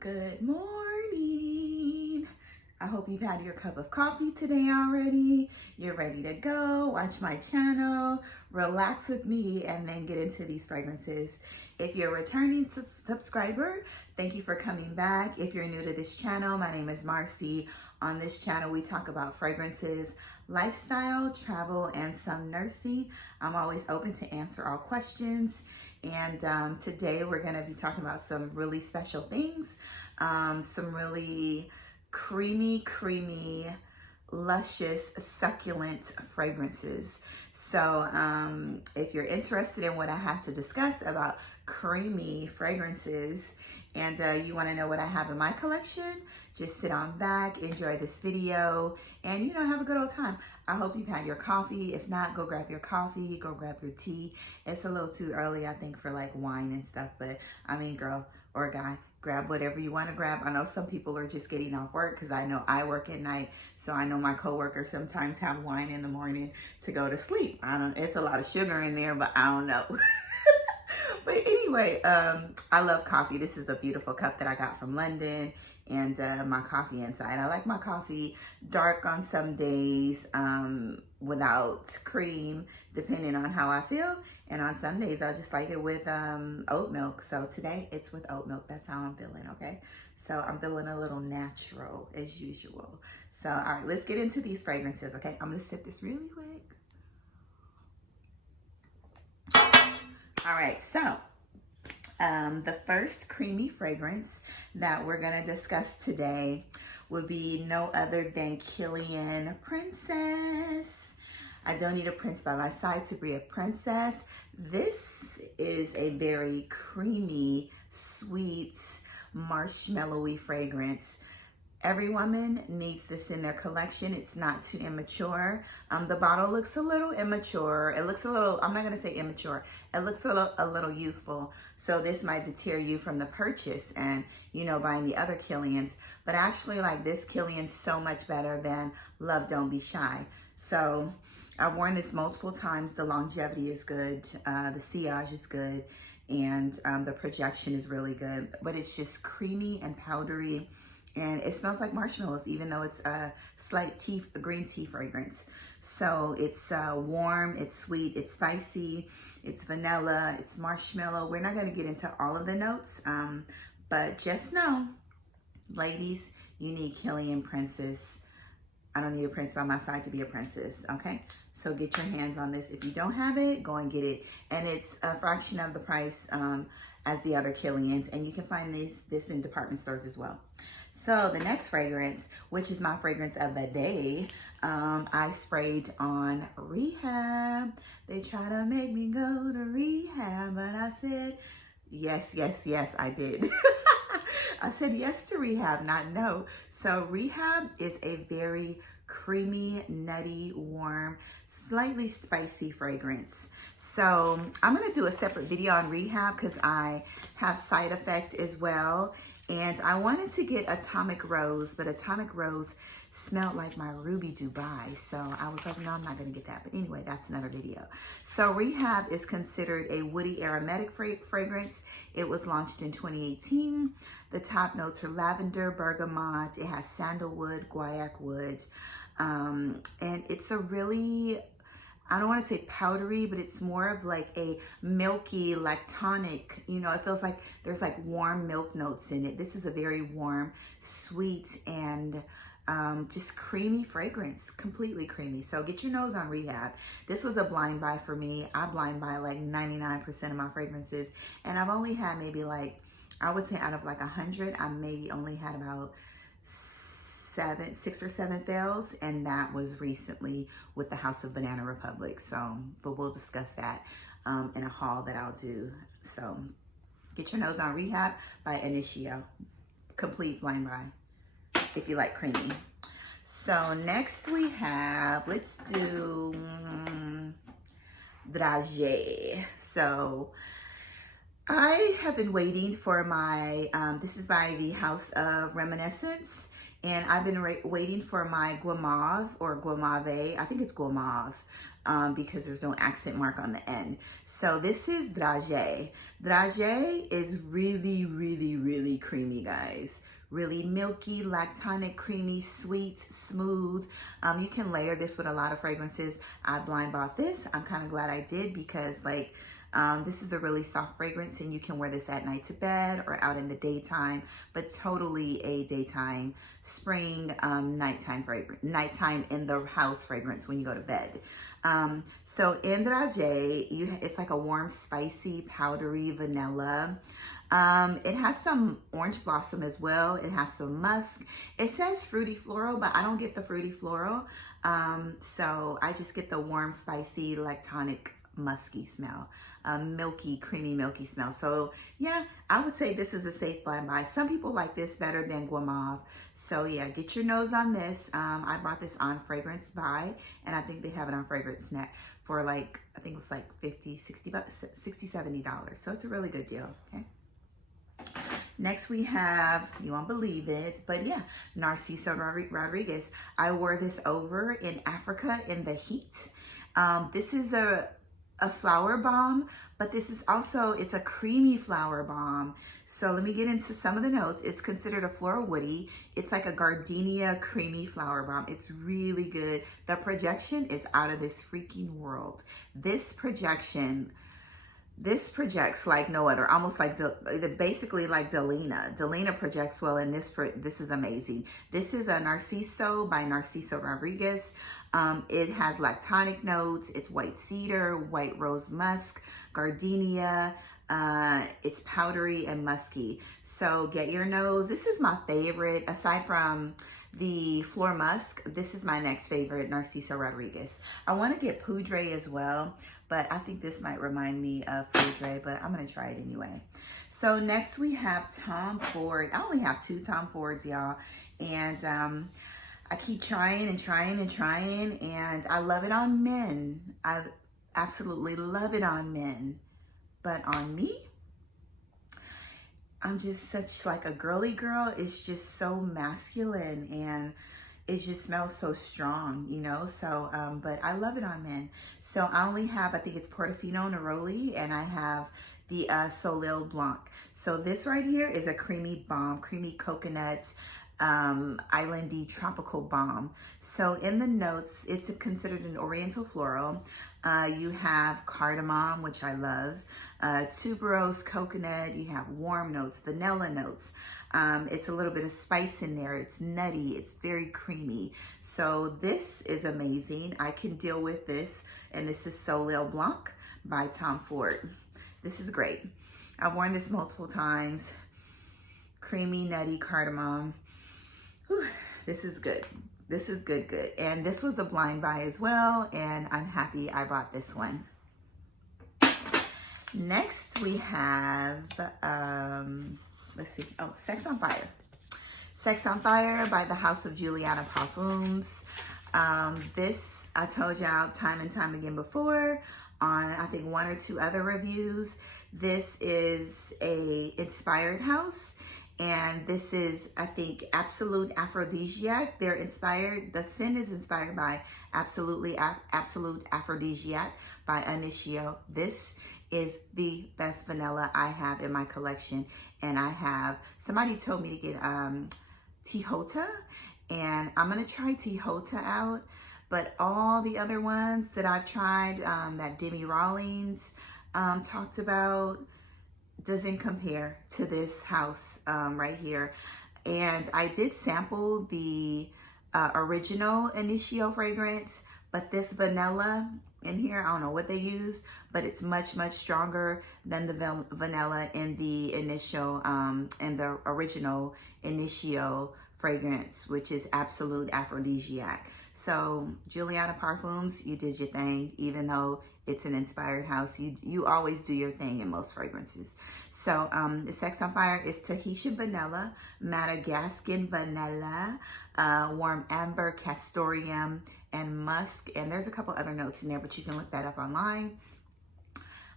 Good morning. I hope you've had your cup of coffee today already. You're ready to go, watch my channel, relax with me, and then get into these fragrances. If you're a returning subscriber, thank you for coming back. If you're new to this channel, my name is Marcy. On this channel, we talk about fragrances, lifestyle, travel, and some nursing. I'm always open to answer all questions. And today we're going to be talking about some really special things, some really creamy, luscious, succulent fragrances. So if you're interested in what I have to discuss about creamy fragrances and you want to know what I have in my collection, just sit on back, enjoy this video, and have a good old time. I hope you've had your coffee. If not, go grab your coffee, go grab your tea. It's a little too early, I think, for like wine and stuff, but I mean, girl or guy, grab whatever you want to grab. I know some people are just getting off work because I know I work at night, so I know my coworkers sometimes have wine in the morning to go to sleep. It's a lot of sugar in there, but I don't know. But anyway, I love coffee. This is a beautiful cup that I got from London, and my coffee inside. I like my coffee dark on some days, without cream, depending on how I feel. And on some days, I just like it with oat milk. So today, it's with oat milk. That's how I'm feeling, okay? So I'm feeling a little natural, as usual. So, all right, let's get into these fragrances, okay? I'm going to sip this really quick. All right, so the first creamy fragrance that we're going to discuss today would be no other than KILIAN Princess. I don't need a prince by my side to be a princess. This is a very creamy, sweet, marshmallowy fragrance. Every woman needs this in their collection. It's not too immature. The bottle looks a little immature. It looks a little, I'm not gonna say immature. It looks a little youthful. So this might deter you from the purchase and, buying the other KILIANs. But actually, like, this KILIAN so much better than Love Don't Be Shy. So I've worn this multiple times. The longevity is good. The sillage is good. And the projection is really good. But it's just creamy and powdery. And it smells like marshmallows, even though it's a slight green tea fragrance. So it's warm, it's sweet, it's spicy, it's vanilla, it's marshmallow. We're not going to get into all of the notes, but just know, ladies, you need KILIAN Princess. I don't need a prince by my side to be a princess, okay? So get your hands on this. If you don't have it, go and get it. And it's a fraction of the price as the other KILIANs. And you can find this in department stores as well. So the next fragrance, which is my fragrance of the day, I sprayed on Rehab. They try to make me go to rehab, but I said, yes, I did. I said yes to Rehab, not no. So Rehab is a very creamy, nutty, warm, slightly spicy fragrance. So I'm going to do a separate video on Rehab because I have side effect as well. And I wanted to get Atomic Rose, but Atomic Rose smelled like my Ruby Dubai. So I was like, no, I'm not going to get that. But anyway, that's another video. So Rehab is considered a woody aromatic fragrance. It was launched in 2018. The top notes are lavender, bergamot. It has sandalwood, guaiac wood. And it's a really, I don't want to say powdery, but it's more of like a milky, lactonic, it feels like there's like warm milk notes in it. This is a very warm, sweet, and just creamy fragrance, completely creamy. So get your nose on Rehab. This was a blind buy for me. I blind buy like 99% of my fragrances. And I've only had maybe like, I would say out of like 100, I maybe only had about 6 or 7 fails, and that was recently with the House of Banana Republic. So, but we'll discuss that in a haul that I'll do. So, get your nose on Rehab by Initio. Complete blind buy if you like creamy. So next we have, let's do Dragee. So I have been waiting for my, this is by the House of Reminiscence. And I've been waiting for my Guimauve or Guimauve, I think it's Guimauve, because there's no accent mark on the end. So this is Dragee. Dragee is really, really, really creamy, guys. Really milky, lactonic, creamy, sweet, smooth. You can layer this with a lot of fragrances. I blind bought this. I'm kind of glad I did because like, this is a really soft fragrance and you can wear this at night to bed or out in the daytime, but totally a daytime, spring, nighttime fragrance, nighttime in the house fragrance when you go to bed. So in Dragee, it's like a warm, spicy, powdery vanilla. It has some orange blossom as well. It has some musk. It says fruity floral, but I don't get the fruity floral. So I just get the warm, spicy, lactonic, musky smell. Milky, creamy, milky smell. So yeah, I would say this is a safe blind buy. Some people like this better than Gourmand. So yeah, get your nose on this. I bought this on Fragrance Buy, and I think they have it on Fragrance Net for like, I think it's like $50, $60, $70. So it's a really good deal, okay? Next we have, you won't believe it, but yeah, Narciso Rodriguez. I wore this over in Africa in the heat. This is a flower bomb, but this is also, it's a creamy flower bomb. So let me get into some of the notes. It's considered a floral woody. It's like a gardenia creamy flower bomb. It's really good. The projection is out of this freaking world. This projects like no other, almost like basically like Delina. Delina projects well, and this is amazing. This is a Narciso by Narciso Rodriguez. It has lactonic notes. It's white cedar, white rose musk, gardenia. It's powdery and musky. So get your nose. This is my favorite, aside from the Floor Musk. This is my next favorite, Narciso Rodriguez. I want to get Poudre as well, but I think this might remind me of Poudre, but I'm going to try it anyway. So next we have Tom Ford. I only have 2 Tom Fords, y'all. And I keep trying and trying and trying, and I love it on men. I absolutely love it on men. But on me, I'm just such like a girly girl. It's just so masculine, and it just smells so strong, you know? So, but I love it on men. So I only have, I think it's Portofino Neroli, and I have the Soleil Blanc. So this right here is a creamy bomb, creamy coconut, islandy tropical bomb. So in the notes, it's considered an Oriental Floral. You have cardamom, which I love, tuberose, coconut. You have warm notes, vanilla notes. It's a little bit of spice in there. It's nutty. It's very creamy. So this is amazing. I can deal with this. And this is Soleil Blanc by Tom Ford. This is great. I've worn this multiple times. Creamy, nutty cardamom. Whew, this is good. This is good, good. And this was a blind buy as well, and I'm happy I bought this one. Next we have, let's see, oh, Sex on Fire. Sex on Fire by the House of Juliana Parfums. This, I told y'all time and time again before on, I think, 1 or 2 other reviews. This is a inspired house. And this is, I think, Absolute Aphrodisiac. They're inspired, the scent is inspired by Absolute Aphrodisiac by Initio. This is the best vanilla I have in my collection. And I have, somebody told me to get Tejota, and I'm gonna try Tejota out. But all the other ones that I've tried, that Demi Rawlings talked about, doesn't compare to this house right here. And I did sample the original Initio fragrance, but this vanilla in here, I don't know what they used, but it's much, much stronger than the vanilla in the initial and the original Initio fragrance, which is Absolute Aphrodisiac. So Juliana Parfums, you did your thing, even though it's an inspired house. You always do your thing in most fragrances. So the Sex on Fire is Tahitian vanilla, Madagascan vanilla, warm amber, castoreum, and musk. And there's a couple other notes in there, but you can look that up online.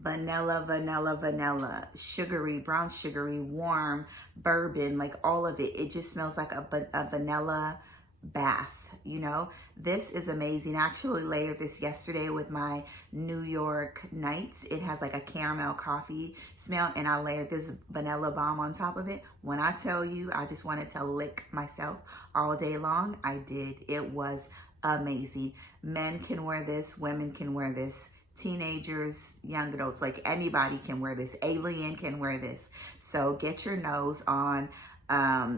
Vanilla, vanilla, vanilla, sugary, brown sugary, warm, bourbon, like all of it. It just smells like a vanilla bath. You know, this is amazing. I actually layered this yesterday with my New York Nights. It has like a caramel coffee smell, and I layered this vanilla balm on top of it. When I tell you, I just wanted to lick myself all day long, I did. It was amazing. Men can wear this, women can wear this, teenagers, young adults, like anybody can wear this. Alien can wear this. So get your nose on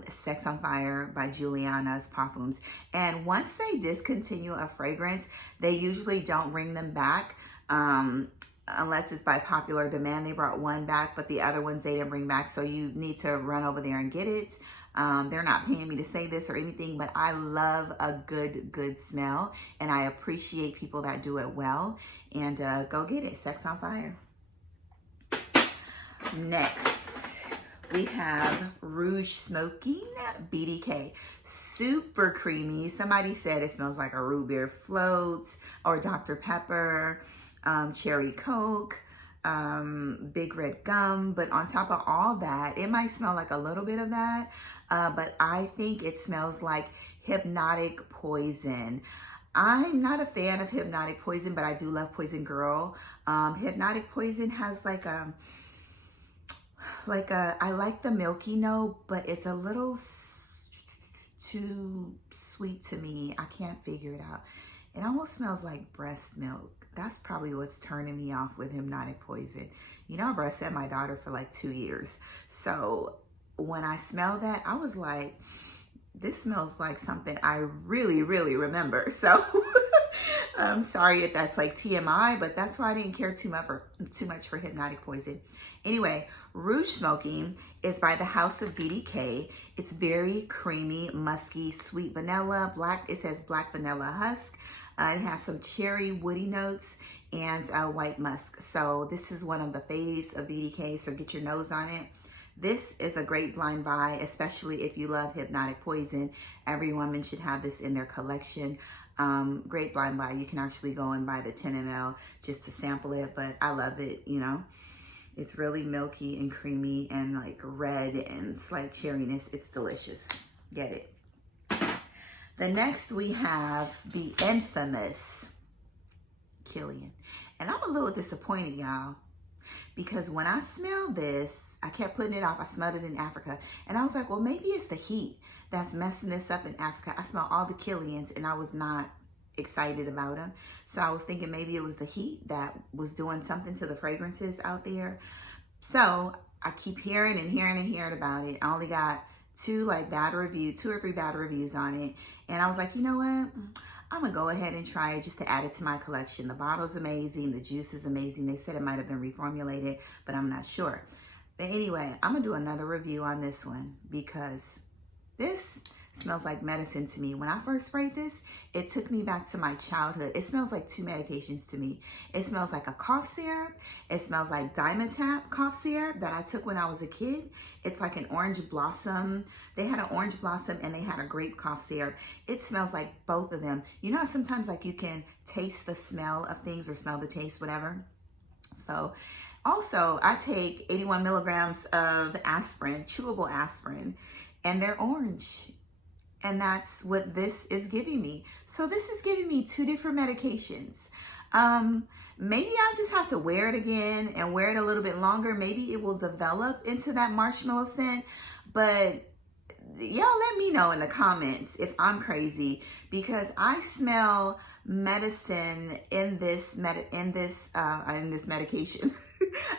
Sex on Fire by Juliana's Parfums. And once they discontinue a fragrance, they usually don't bring them back unless it's by popular demand. They brought one back, but the other ones they didn't bring back. So you need to run over there and get it. They're not paying me to say this or anything, but I love a good smell, and I appreciate people that do it well. And go get it, Sex on Fire. Next, we have Rouge Smoking BDK. Super creamy. Somebody said it smells like a root beer float or Dr. Pepper, cherry Coke, big red gum. But on top of all that, it might smell like a little bit of that, but I think it smells like Hypnotic Poison. I'm not a fan of Hypnotic Poison, but I do love Poison Girl. Hypnotic Poison has like a, I like the milky note, but it's a little too sweet to me. I can't figure it out. It almost smells like breast milk. That's probably what's turning me off with Hypnotic Poison. You know, I breastfed my daughter for like 2 years. So when I smelled that, I was like, this smells like something I really remember. So I'm sorry if that's like TMI, but that's why I didn't care too much for Hypnotic Poison. Anyway, Rouge Smoking is by the House of BDK. It's very creamy, musky, sweet vanilla, black. It says black vanilla husk. It has some cherry woody notes and white musk. So this is one of the faves of BDK, so get your nose on it. This is a great blind buy, especially if you love Hypnotic Poison. Every woman should have this in their collection. Great blind buy. You can actually go and buy the 10 ml just to sample it, but I love it, you know. It's really milky and creamy and like red and slight cherryness. It's delicious. Get it. The next we have the infamous KILIAN. And I'm a little disappointed, y'all, because when I smelled this, I kept putting it off. I smelled it in Africa. And I was like, well, maybe it's the heat that's messing this up in Africa. I smelled all the KILIANs and I was not excited about them. So I was thinking maybe it was the heat that was doing something to the fragrances out there. So I keep hearing about it. I only got two or three bad reviews on it. And I was like, you know what? I'm gonna go ahead and try it just to add it to my collection. The bottle's amazing. The juice is amazing. They said it might have been reformulated, but I'm not sure. But anyway, I'm gonna do another review on this one because this smells like medicine to me. When I first sprayed this, it took me back to my childhood. It smells like two medications to me. It smells like a cough syrup. It smells like Dimetapp cough syrup that I took when I was a kid. It's like an orange blossom. They had an orange blossom and they had a grape cough syrup. It smells like both of them. You know how sometimes like you can taste the smell of things or smell the taste, whatever? So also I take 81 milligrams of aspirin, chewable aspirin, and they're orange. And that's what this is giving me. So this is giving me two different medications. Maybe I'll just have to wear it again and wear it a little bit longer. Maybe it will develop into that marshmallow scent. But y'all let me know in the comments if I'm crazy, because I smell medicine in this medication.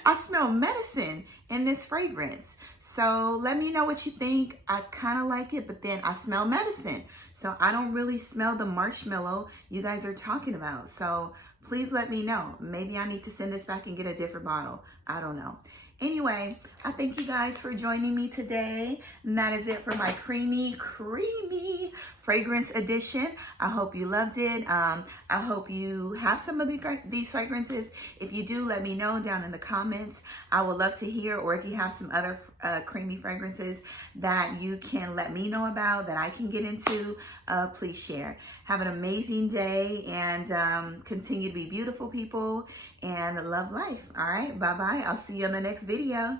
I smell medicine in this fragrance. So let me know what you think. I kind of like it, but then I smell medicine. So I don't really smell the marshmallow you guys are talking about. So please let me know. Maybe I need to send this back and get a different bottle. I don't know. Anyway, I thank you guys for joining me today. And that is it for my creamy fragrance edition. I hope you loved it. I hope you have some of these fragrances. If you do, let me know down in the comments. I would love to hear, or if you have some other creamy fragrances that you can let me know about that I can get into, please share. Have an amazing day and continue to be beautiful people and love life. All right, bye-bye. I'll see you on the next video.